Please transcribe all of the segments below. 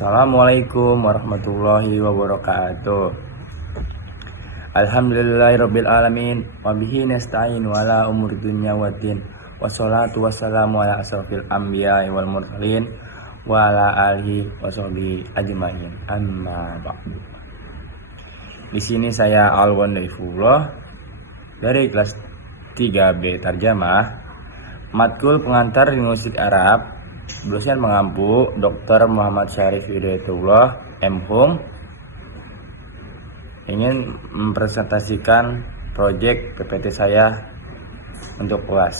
Assalamualaikum warahmatullahi wabarakatuh. Alhamdulillahirabbil alamin wa bihi nasta'in ala umuri dunya waddin. Wassalatu wassalamu ala asrofil anbiya'i wal mursalin wa ala alihi washabihi ajmain. Amma ba'du. Di sini saya Alwan Daifullah dari kelas 3B Tarjamah, matkul pengantar linguistik Arab. Dosen mengampu Dr. Muhammad Syarif Hidayatullah M.Hum ingin mempresentasikan proyek PPT saya untuk kelas.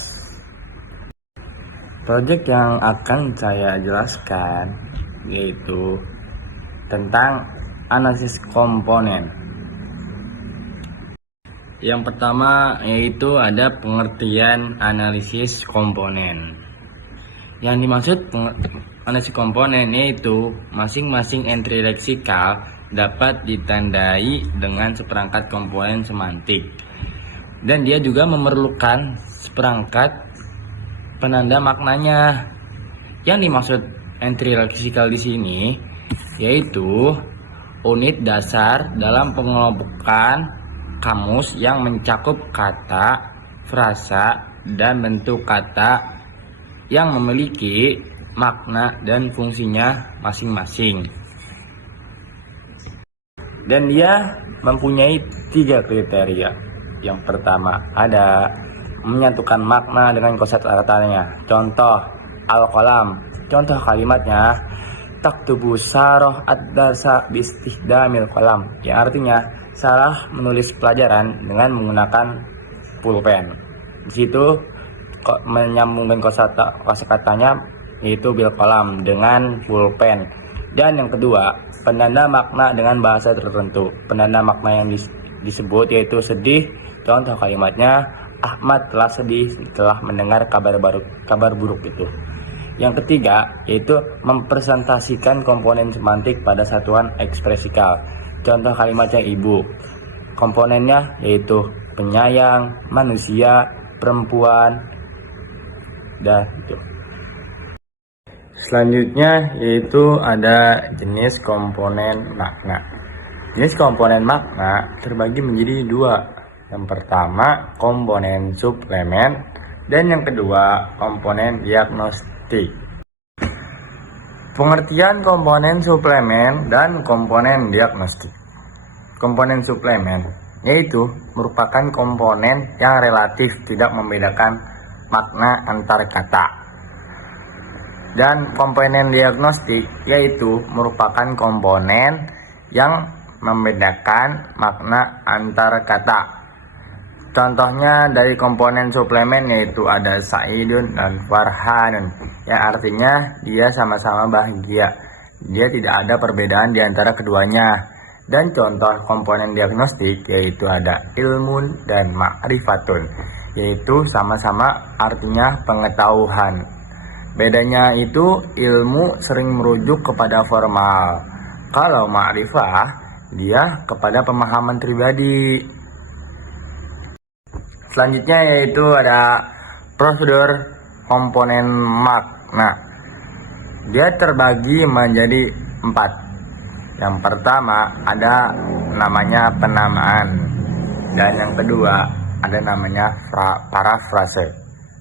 Proyek yang akan saya jelaskan yaitu tentang analisis komponen. Yang pertama yaitu ada pengertian analisis komponen. Yang dimaksud analisis komponen yaitu masing-masing entry leksikal dapat ditandai dengan seperangkat komponen semantik, dan dia juga memerlukan seperangkat penanda maknanya. Yang dimaksud entry leksikal di sini yaitu unit dasar dalam pengelompokan kamus yang mencakup kata, frasa, dan bentuk kata yang memiliki makna dan fungsinya masing-masing. Dan dia mempunyai 3 kriteria. Yang pertama ada menyatukan makna dengan kosakatanya. Contoh al-qalam. Contoh kalimatnya taktubu Sarah ad-darsa bistihdamil qalam, yang artinya Sarah menulis pelajaran dengan menggunakan pulpen. Di situ menyambungkan kosakatanya yaitu bil qalam, dengan pulpen. Dan yang kedua, penanda makna dengan bahasa tertentu. Penanda makna yang disebut yaitu sedih. Contoh kalimatnya Ahmad telah sedih setelah mendengar kabar buruk itu. Yang ketiga yaitu mempresentasikan komponen semantik pada satuan ekspresikal. Contoh kalimatnya ibu. Komponennya yaitu penyayang, manusia, perempuan, dan itu. Selanjutnya yaitu ada jenis komponen makna. Jenis komponen makna terbagi menjadi 2. Yang pertama komponen suplemen, dan yang kedua komponen diagnostik. Pengertian komponen suplemen dan komponen diagnostik. Komponen suplemen yaitu merupakan komponen yang relatif tidak membedakan makna antar kata. Dan komponen diagnostik yaitu merupakan komponen yang membedakan makna antar kata. Contohnya dari komponen suplemen yaitu ada Saidun dan Farhanun, yang artinya dia sama-sama bahagia. Dia tidak ada perbedaan di antara keduanya. Dan contoh komponen diagnostik yaitu ada ilmun dan ma'rifatun, yaitu sama-sama artinya pengetahuan. Bedanya itu ilmu sering merujuk kepada formal, kalau ma'rifah dia kepada pemahaman pribadi. Selanjutnya yaitu ada prosedur komponen makna. Dia terbagi menjadi 4. Yang pertama ada namanya penamaan, dan yang kedua ada namanya parafrase,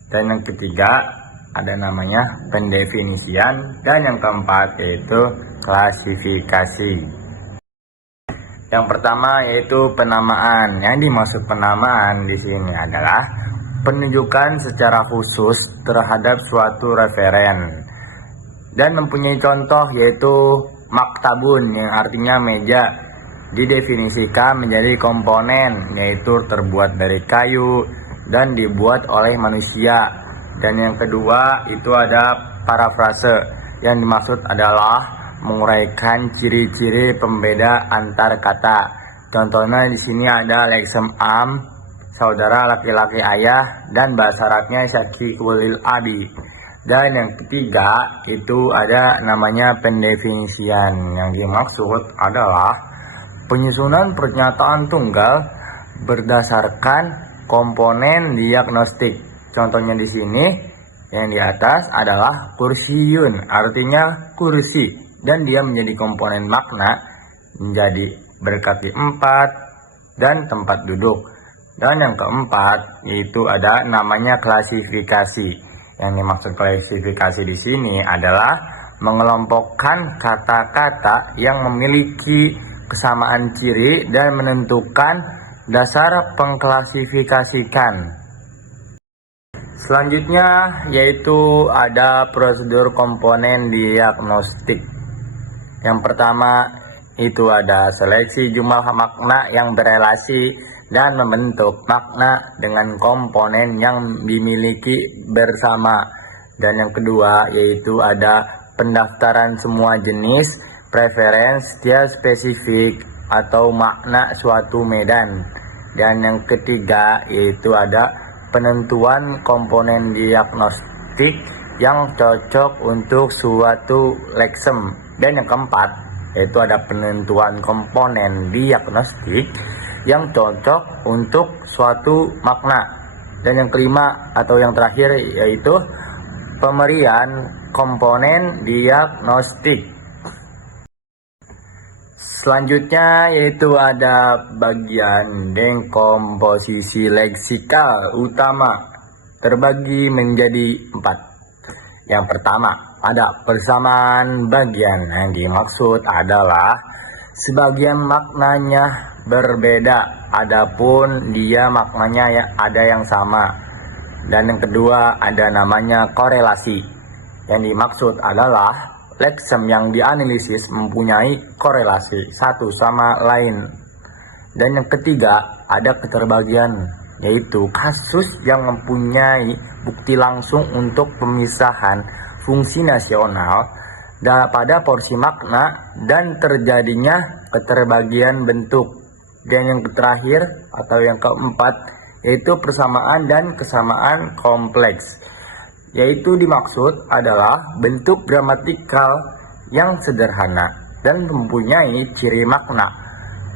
dan yang ketiga ada namanya pendefinisian, dan yang keempat yaitu klasifikasi. Yang pertama yaitu penamaan. Yang dimaksud penamaan di sini adalah penunjukan secara khusus terhadap suatu referen, dan mempunyai contoh yaitu maktabun, yang artinya meja, didefinisikan menjadi komponen yaitu terbuat dari kayu dan dibuat oleh manusia. Dan yang kedua itu ada parafrase, yang dimaksud adalah menguraikan ciri-ciri pembeda antar kata. Contohnya di sini ada leksem am, saudara laki-laki ayah, dan bahasa Arabnya syakikul abi. Dan yang ketiga itu ada namanya pendefinisian, yang dimaksud adalah penyusunan pernyataan tunggal berdasarkan komponen diagnostik. Contohnya di sini yang di atas adalah kursiyun, artinya kursi. dan dia menjadi komponen makna menjadi berkaki 4 dan tempat duduk. Dan yang keempat yaitu ada namanya klasifikasi. Yang dimaksud klasifikasi di sini adalah mengelompokkan kata-kata yang memiliki kesamaan ciri dan menentukan dasar pengklasifikasikan. Selanjutnya yaitu ada prosedur komponen diagnostik. Yang pertama itu ada seleksi jumlah makna yang berelasi dan membentuk makna dengan komponen yang dimiliki bersama. Dan yang kedua yaitu ada pendaftaran semua jenis, preferensi, dia spesifik atau makna suatu medan. Dan yang ketiga yaitu ada penentuan komponen diagnostik yang cocok untuk suatu leksem. Dan yang keempat yaitu ada penentuan komponen diagnostik yang cocok untuk suatu makna. Dan yang kelima atau yang terakhir yaitu pemberian komponen diagnostik. Selanjutnya yaitu ada bagian dekomposisi leksikal utama, terbagi menjadi 4. Yang pertama ada persamaan bagian. Yang dimaksud adalah sebagian maknanya berbeda, adapun dia maknanya ya ada yang sama. Dan yang kedua ada namanya korelasi. Yang dimaksud adalah leksem yang dianalisis mempunyai korelasi satu sama lain. Dan yang ketiga ada keterbagian, yaitu kasus yang mempunyai bukti langsung untuk pemisahan fungsi nasional pada porsi makna dan terjadinya keterbagian bentuk. Dan yang terakhir atau yang keempat yaitu persamaan dan kesamaan kompleks, yaitu dimaksud adalah bentuk gramatikal yang sederhana dan mempunyai ciri makna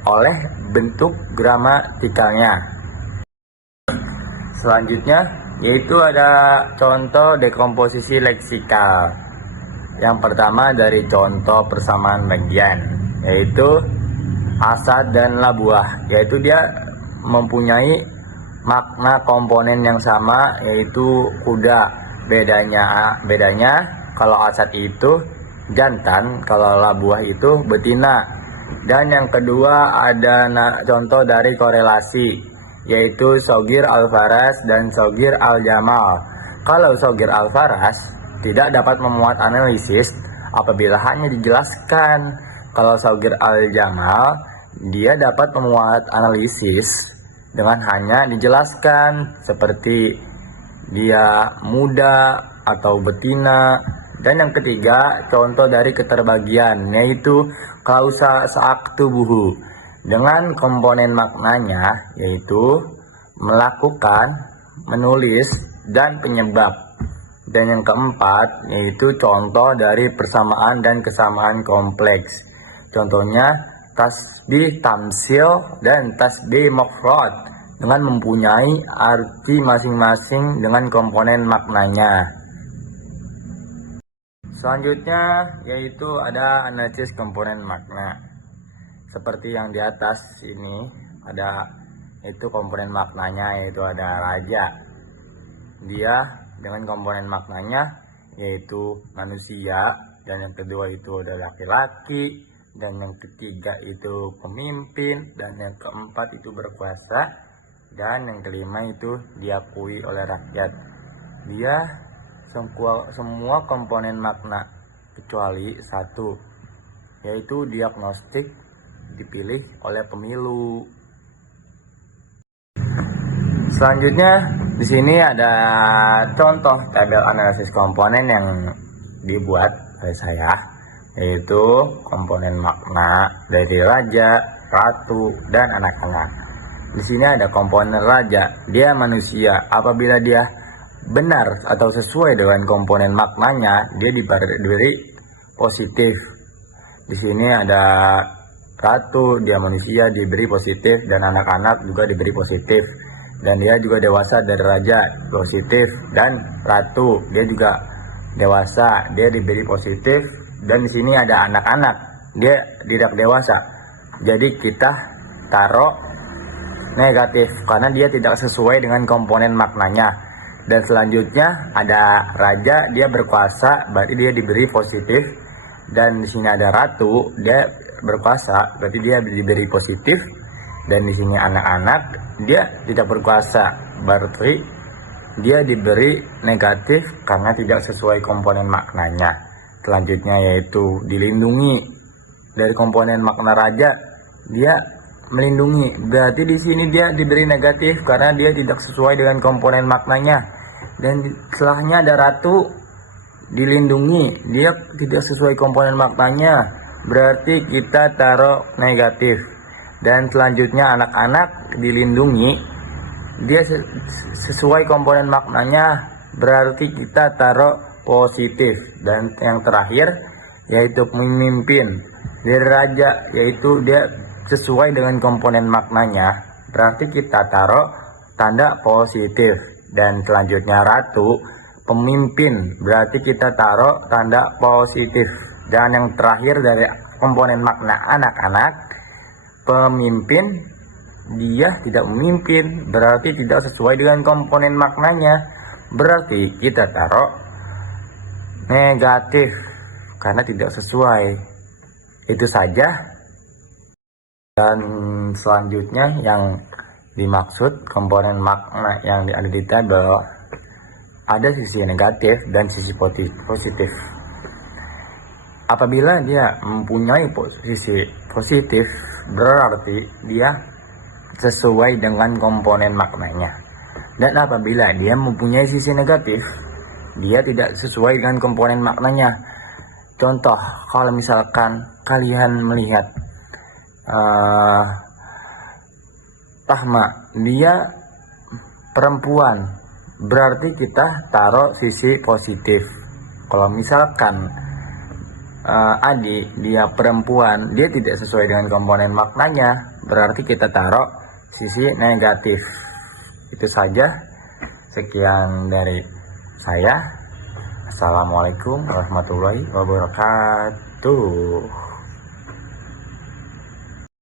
oleh bentuk gramatikalnya. Selanjutnya yaitu ada contoh dekomposisi leksikal. Yang pertama dari contoh persamaan bagian, yaitu asad dan labuah, yaitu dia mempunyai makna komponen yang sama, yaitu kuda. Bedanya kalau asad itu jantan, kalau labuah itu betina. Dan yang kedua ada contoh dari korelasi, yaitu Shogir Al-Faras dan Shogir Al-Jamal. Kalau Shogir Al-Faras tidak dapat memuat analisis apabila hanya dijelaskan. Kalau Shogir Al-Jamal dia dapat memuat analisis dengan hanya dijelaskan, seperti dia muda atau betina. Dan yang ketiga contoh dari keterbagian, yaitu klausa saaktubuhu dengan komponen maknanya, yaitu melakukan, menulis, dan penyebab. Dan yang keempat yaitu contoh dari persamaan dan kesamaan kompleks. Contohnya tasbih tamsil dan tasbih mufrad dengan mempunyai arti masing-masing dengan komponen maknanya. Selanjutnya yaitu ada analisis komponen makna. Seperti yang di atas ini ada itu komponen maknanya, yaitu ada raja. Dia dengan komponen maknanya yaitu manusia, dan yang kedua itu ada laki-laki, dan yang ketiga itu pemimpin, dan yang keempat itu berkuasa, dan yang kelima itu diakui oleh rakyat. Dia semua komponen makna kecuali satu, yaitu diagnostik, dipilih oleh pemilu. Selanjutnya di sini ada contoh tabel analisis komponen yang dibuat oleh saya, yaitu komponen makna dari raja, ratu, dan anak-anak. Di sini ada komponen raja, dia manusia. Apabila dia benar atau sesuai dengan komponen maknanya, dia diberi positif. Di sini ada ratu, dia manusia, diberi positif, dan anak-anak juga diberi positif. Dan dia juga dewasa dari raja, positif, dan ratu dia juga dewasa, dia diberi positif dan di sini ada anak-anak, dia tidak dewasa. Jadi kita taruh negatif karena dia tidak sesuai dengan komponen maknanya. Dan selanjutnya ada raja, dia berkuasa, berarti dia diberi positif. Dan di sini ada ratu, dia berkuasa, berarti dia diberi positif. Dan di sini anak-anak, dia tidak berkuasa, berarti dia diberi negatif karena tidak sesuai komponen maknanya. Selanjutnya yaitu dilindungi. Dari komponen makna raja, dia melindungi, berarti di sini dia diberi negatif karena dia tidak sesuai dengan komponen maknanya. Dan setelahnya ada ratu, dilindungi, dia tidak sesuai komponen maknanya, berarti kita taruh negatif. Dan selanjutnya anak-anak dilindungi, dia sesuai komponen maknanya, berarti kita taruh positif. Dan yang terakhir yaitu pemimpin dari raja, yaitu dia sesuai dengan komponen maknanya, berarti kita taruh tanda positif. Dan selanjutnya ratu, pemimpin, berarti kita taruh tanda positif. Dan yang terakhir dari komponen makna anak-anak, pemimpin, dia tidak memimpin, berarti tidak sesuai dengan komponen maknanya, berarti kita taruh negatif karena tidak sesuai. Itu saja. Dan selanjutnya yang dimaksud komponen makna yang ada di tabel, ada sisi negatif dan sisi positif. Apabila dia mempunyai sisi positif, berarti dia sesuai dengan komponen maknanya. Dan apabila dia mempunyai sisi negatif, dia tidak sesuai dengan komponen maknanya. Contoh, kalau misalkan kalian melihat Tahma, dia perempuan, berarti kita taruh sisi positif. Kalau misalkan Adi, dia perempuan, dia tidak sesuai dengan komponen maknanya, berarti kita taruh sisi negatif. Itu saja. Sekian dari saya. Assalamualaikum warahmatullahi wabarakatuh.